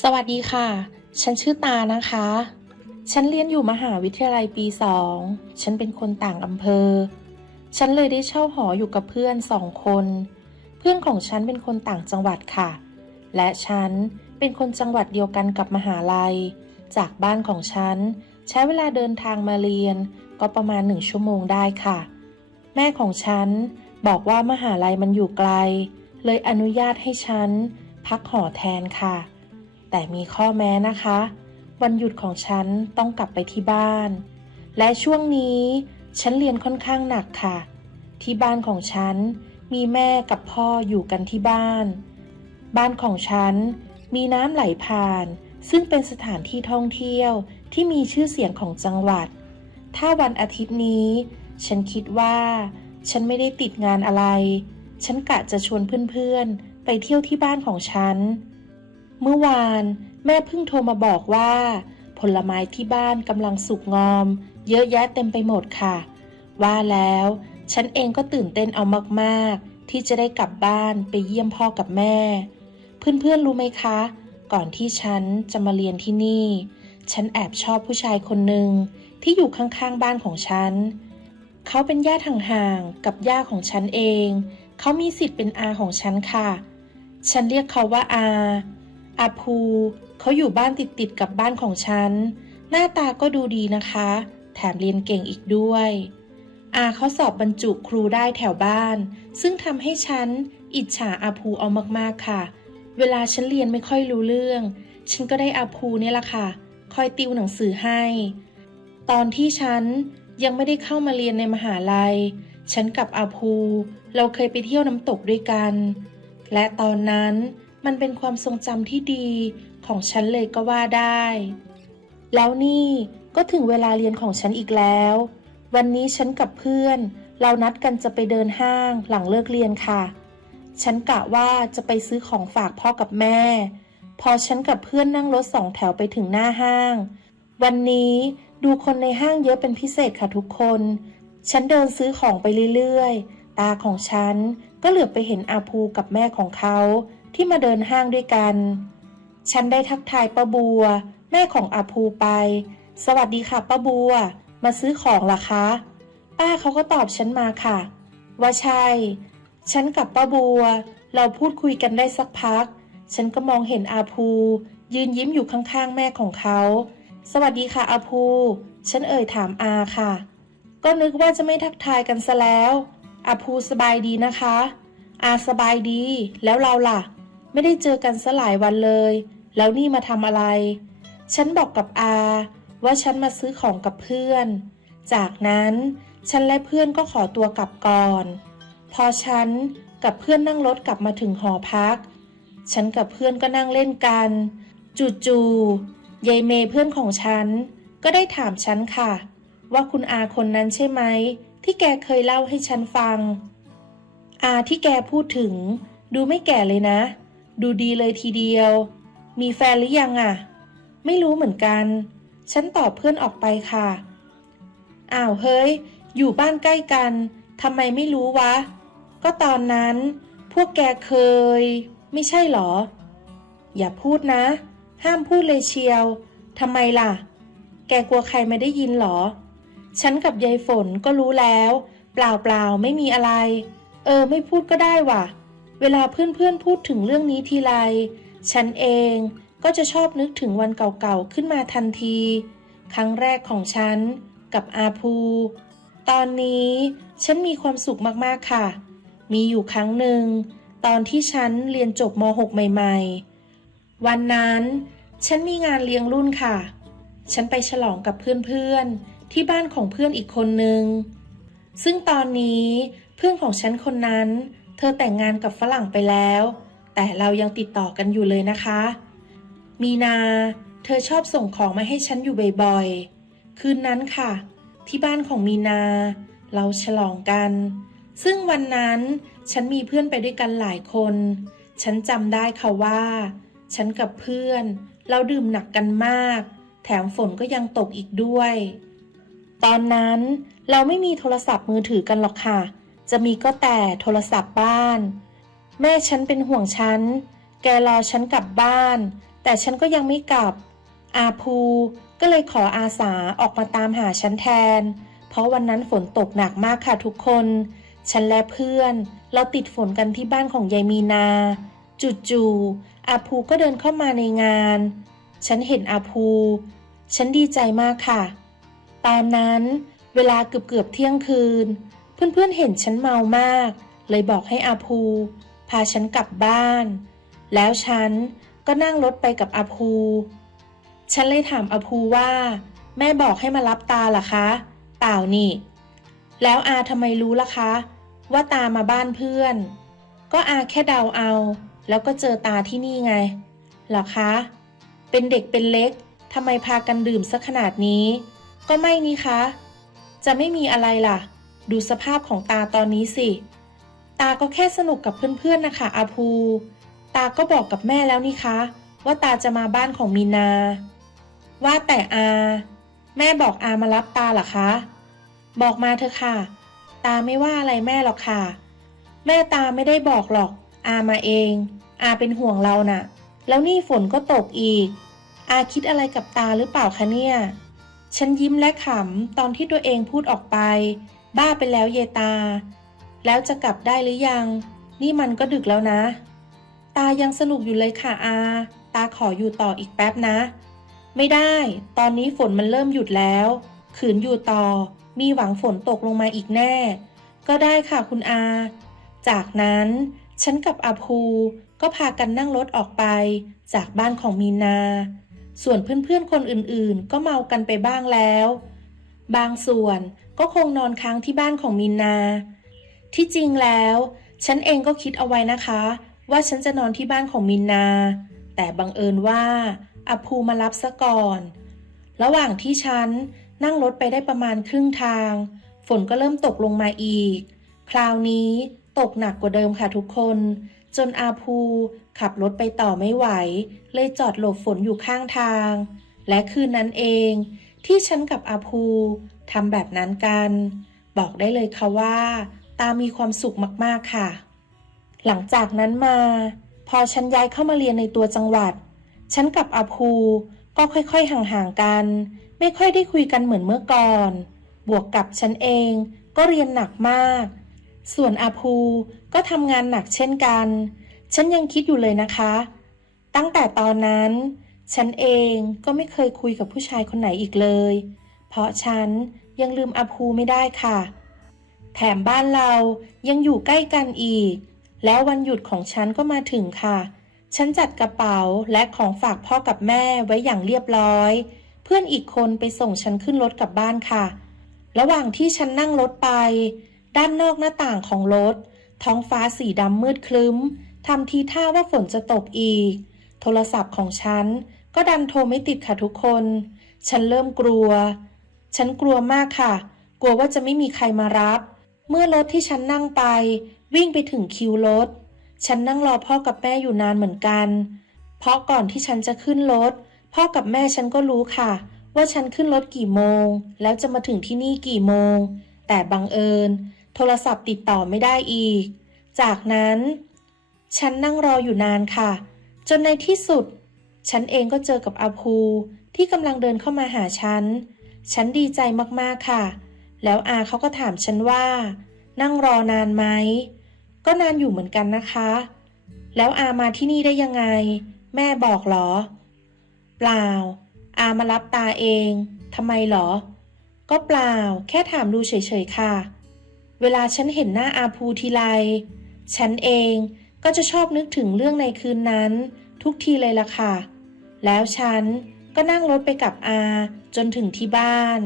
สวัสดีค่ะ ฉันชื่อตานะคะ ฉันเรียนอยู่มหาวิทยาลัยปีสอง ฉันเป็นคนต่างอำเภอ ฉันเลยได้เช่าหออยู่กับเพื่อนสองคน เพื่อนของฉันเป็นคนต่างจังหวัดค่ะ และฉันเป็นคนจังหวัดเดียวกันกับมหาลัย จากบ้านของฉัน ใช้เวลาเดินทางมาเรียน ก็ประมาณหนึ่งชั่วโมงได้ค่ะ แม่ของฉันบอกว่ามหาลัยมันอยู่ไกล เลยอนุญาตให้ฉันพักหอแทนค่ะ แต่มีข้อแม้นะคะ วันหยุดของฉันต้องกลับไปที่บ้าน และช่วงนี้ฉันเรียนค่อนข้างหนักค่ะ ที่บ้านของฉันมีแม่กับพ่ออยู่กันที่บ้าน บ้านของฉันมีน้ำไหลผ่าน ซึ่งเป็นสถานที่ท่องเที่ยวที่มีชื่อเสียงของจังหวัด ถ้าวันอาทิตย์นี้ ฉันคิดว่า ฉันไม่ได้ติดงานอะไร ฉันกะจะชวนเพื่อนๆ ไปเที่ยวที่บ้านของฉัน เมื่อวานแม่เพิ่งโทรมาบอกว่า ผลไม้ที่บ้านกำลังสุกงอม เยอะแยะเต็มไปหมดค่ะ ว่าแล้ว ฉันเองก็ตื่นเต้นเอามากๆ ที่จะได้กลับบ้านไปเยี่ยมพ่อกับแม่ เพื่อนๆรู้ไหมคะ ก่อนที่ฉันจะมาเรียนที่นี่ ฉันแอบชอบผู้ชายคนหนึ่งที่อยู่ข้างๆบ้านของฉัน เขาเป็นญาติห่างๆกับย่าของฉันเอง เขามีสิทธิ์เป็นอาของฉันค่ะ ฉันเรียกเขาว่าอา อาภูเขาอยู่บ้านติดๆกับบ้านของฉัน หน้าตาก็ดูดีนะคะ แถมเรียนเก่งอีกด้วย อาเขาสอบบรรจุครูได้แถวบ้าน ซึ่งทำให้ฉันอิจฉาอาภูเอามากๆค่ะ เวลาฉันเรียนไม่ค่อยรู้เรื่อง ฉันก็ได้อาภูเนี่ยแหละค่ะ คอยติวหนังสือให้ ตอนที่ฉันยังไม่ได้เข้ามาเรียนในมหาลัย ฉันกับอาภู เราเคยไปเที่ยวน้ำตกด้วยกัน และตอนนั้น มันเป็นความทรงจำที่ดีของฉันเลยก็ว่าได้ แล้วนี่ก็ถึงเวลาเรียนของฉันอีกแล้ว วันนี้ฉันกับเพื่อน เรานัดกันจะไปเดินห้างหลังเลิกเรียนค่ะ ฉันกะว่าจะไปซื้อของฝากพ่อกับแม่ พอฉันกับเพื่อนนั่งรถสองแถวไปถึงหน้าห้าง วันนี้ดูคนในห้างเยอะเป็นพิเศษค่ะทุกคน ฉันเดินซื้อของไปเรื่อยๆ ตาของฉันก็เหลือบไปเห็นอาภูกับแม่ของเขา ที่มาเดินห้างด้วยกัน ฉันได้ทักทายป้าบัว แม่ของอาภูไป สวัสดีค่ะป้าบัว มาซื้อของล่ะคะ ป้าเขาก็ตอบฉันมาค่ะ ว่าใช่ ฉันกับป้าบัว เราพูดคุยกันได้สักพัก ฉันก็มองเห็นอาภู ยืนยิ้มอยู่ข้างๆ แม่ของเขา สวัสดีค่ะอาภู ฉันเอ่ยถามอาค่ะ ก็นึกว่าจะไม่ทักทายกันซะแล้วอาภูสบายดีนะคะ อาสบายดี แล้วเราล่ะ ไม่ได้เจอกันสลายวันเลย แล้วนี่มาทำอะไร ฉันบอกกับอา ว่าฉันมาซื้อของกับเพื่อน จากนั้นฉันและเพื่อนก็ขอตัวกลับก่อน พอฉันกับเพื่อนนั่งรถกลับมาถึงหอพัก ฉันกับเพื่อนก็นั่งเล่นกัน จู่ๆยายเมย์เพื่อนของฉัน ก็ได้ถามฉันค่ะ ว่าคุณอาคนนั้นใช่ไหม ที่แกเคยเล่าให้ฉันฟัง อาที่แกพูดถึง ดูไม่แก่เลยนะ ดูดีเลยทีเดียว มีแฟนหรือยังอะ่ะ ไม่รู้เหมือนกัน ฉันตอบเพื่อนออกไปค่ะ อ้าวเฮ้ย อยู่บ้านใกล้กันทำไมไม่รู้วะ ก็ตอนนั้น พวกแกเคย ไม่ใช่หรอ อย่าพูดนะ ห้ามพูดเลยเชียวทำไมล่ะ แกกลัวใครไม่ได้ยินหรอ ฉันกับยายฝนก็รู้แล้ว เปล่าเปล่าๆไม่มีอะไร เออไม่พูดก็ได้ว่ะ เวลาเพื่อนๆพูดถึงเรื่องนี้ทีไร ฉันเองก็จะชอบนึกถึงวันเก่าๆขึ้นมาทันที ครั้งแรกของฉันกับอาภู ตอนนี้ฉันมีความสุขมากๆค่ะ มีอยู่ครั้งหนึ่ง ตอนที่ฉันเรียนจบม .6 ใหม่ๆ วันนั้นฉันมีงานเลี้ยงรุ่นค่ะ ฉันไปฉลองกับเพื่อนๆ ที่บ้านของเพื่อนอีกคนนึง ซึ่งตอนนี้เพื่อนของฉันคนนั้น เธอแต่งงานกับฝรั่งไปแล้ว แต่เรายังติดต่อกันอยู่เลยนะคะ มีนา เธอชอบส่งของมาให้ฉันอยู่บ่อยๆ คืนนั้นค่ะ ที่บ้านของมีนา เราฉลองกัน ซึ่งวันนั้นฉันมีเพื่อนไปด้วยกันหลายคน ฉันจำได้ค่ะว่า ฉันกับเพื่อน เราดื่มหนักกันมาก แถมฝนก็ยังตกอีกด้วย ตอนนั้นเราไม่มีโทรศัพท์มือถือกันหรอกค่ะ จะมีก็แต่โทรศัพท์บ้าน แม่ฉันเป็นห่วงฉัน แกรอฉันกลับบ้าน แต่ฉันก็ยังไม่กลับ อาภูก็เลยขออาสาออกมาตามหาฉันแทน เพราะวันนั้นฝนตกหนักมากค่ะทุกคน ฉันและเพื่อน เราติดฝนกันที่บ้านของยายมีนาจู่ๆอาภูก็เดินเข้ามาในงาน ฉันเห็นอาภู ฉันดีใจมากค่ะ ตอนนั้นเวลาเกือบเกือบเที่ยงคืน เพื่อนๆเห็นฉันเมามาก เลยบอกให้อาภู พาฉันกลับบ้าน แล้วฉันก็นั่งรถไปกับอาภู ฉันเลยถามอาภูว่า แม่บอกให้มารับตาเหรอคะเปล่านี่ แล้วอาทำไมรู้ล่ะคะ ว่าตามาบ้านเพื่อน ก็อาแค่เดาเอา แล้วก็เจอตาที่นี่ไงหรอคะ เป็นเด็กเป็นเล็กทำไมพากันดื่มสักขนาดนี้ ก็ไม่นี่คะ จะไม่มีอะไรล่ะ ดูสภาพของตาตอนนี้สิ ตาก็แค่สนุกกับเพื่อนๆนะคะอาภู ตาก็บอกกับแม่แล้วนี่คะ ว่าตาจะมาบ้านของมีนา ว่าแต่อา แม่บอกอามารับตาเหรอคะ บอกมาเถอะค่ะ ตาไม่ว่าอะไรแม่หรอกค่ะ แม่ตาไม่ได้บอกหรอก อามาเอง อาเป็นห่วงเราน่ะ แล้วนี่ฝนก็ตกอีก อาคิดอะไรกับตาหรือเปล่าคะเนี่ย ฉันยิ้มและขำตอนที่ตัวเองพูดออกไป บ้าไปแล้วเยตา แล้วจะกลับได้หรือยัง นี่มันก็ดึกแล้วนะ ตายังสนุกอยู่เลยค่ะอา ตาขออยู่ต่ออีกแป๊บนะ ไม่ได้ ตอนนี้ฝนมันเริ่มหยุดแล้ว ขืนอยู่ต่อ มีหวังฝนตกลงมาอีกแน่ ก็ได้ค่ะคุณอา จากนั้นฉันกับอาภูก็พากันนั่งรถออกไป จากบ้านของมีนา ส่วนเพื่อนๆคนอื่นๆ ก็เมากันไปบ้างแล้ว บางส่วน ก็คงนอนค้างที่บ้านของมีนา ที่จริงแล้ว ฉันเองก็คิดเอาไว้นะคะ ว่าฉันจะนอนที่บ้านของมินนา แต่บังเอิญว่าอาภูมารับซะก่อน ระหว่างที่ฉันนั่งรถไปได้ประมาณครึ่งทาง ฝนก็เริ่มตกลงมาอีก คราวนี้ตกหนักกว่าเดิมค่ะทุกคน จนอาภูขับรถไปต่อไม่ไหว เลยจอดหลบฝนอยู่ข้างทาง และคืนนั้นเอง ที่ฉันกับอาภู ทำแบบนั้นกัน บอกได้เลยค่ะว่า ตามีความสุขมากๆค่ะ หลังจากนั้นมา พอฉันย้ายเข้ามาเรียนในตัวจังหวัด ฉันกับอาภูก็ค่อยๆห่างๆกัน ไม่ค่อยได้คุยกันเหมือนเมื่อก่อน บวกกับฉันเองก็เรียนหนักมาก ส่วนอาภูก็ทำงานหนักเช่นกัน ฉันยังคิดอยู่เลยนะคะ ตั้งแต่ตอนนั้น ฉันเองก็ไม่เคยคุยกับผู้ชายคนไหนอีกเลย เพราะฉันยังลืมอาภูไม่ได้ค่ะ แถมบ้านเรายังอยู่ใกล้กันอีก แล้ววันหยุดของฉันก็มาถึงค่ะ ฉันจัดกระเป๋าและของฝากพ่อกับแม่ไว้อย่างเรียบร้อย เพื่อนอีกคนไปส่งฉันขึ้นรถกลับบ้านค่ะ ระหว่างที่ฉันนั่งรถไป ด้านนอกหน้าต่างของรถ ท้องฟ้าสีดำมืดคลึ้มทำทีท่าว่าฝนจะตกอีก โทรศัพท์ของฉันก็ดันโทรไม่ติดค่ะทุกคน ฉันเริ่มกลัว ฉันกลัวมากค่ะ กลัวว่าจะไม่มีใครมารับ เมื่อรถที่ฉันนั่งไป วิ่งไปถึงคิวรถ ฉันนั่งรอพ่อกับแม่อยู่นานเหมือนกัน เพราะก่อนที่ฉันจะขึ้นรถ พ่อกับแม่ฉันก็รู้ค่ะ ว่าฉันขึ้นรถกี่โมง แล้วจะมาถึงที่นี่กี่โมง แต่บังเอิญ โทรศัพท์ติดต่อไม่ได้อีก จากนั้น ฉันนั่งรออยู่นานค่ะ จนในที่สุด ฉันเองก็เจอกับอาภูที่กำลังเดินเข้ามาหาฉัน ฉันดีใจมากๆค่ะ แล้วอาเขาก็ถามฉันว่า นั่งรอนานไหม ก็นานอยู่เหมือนกันนะคะ แล้วอามาที่นี่ได้ยังไง แม่บอกเหรอ เปล่า อามารับตาเอง ทำไมเหรอ ก็เปล่า แค่ถามดูเฉยๆค่ะ เวลาฉันเห็นหน้าอาภูทีไร ฉันเองก็จะชอบนึกถึงเรื่องในคืนนั้น ทุกทีเลยล่ะค่ะ แล้วฉัน ก็นั่งรถไปกับอาจนถึงที่บ้าน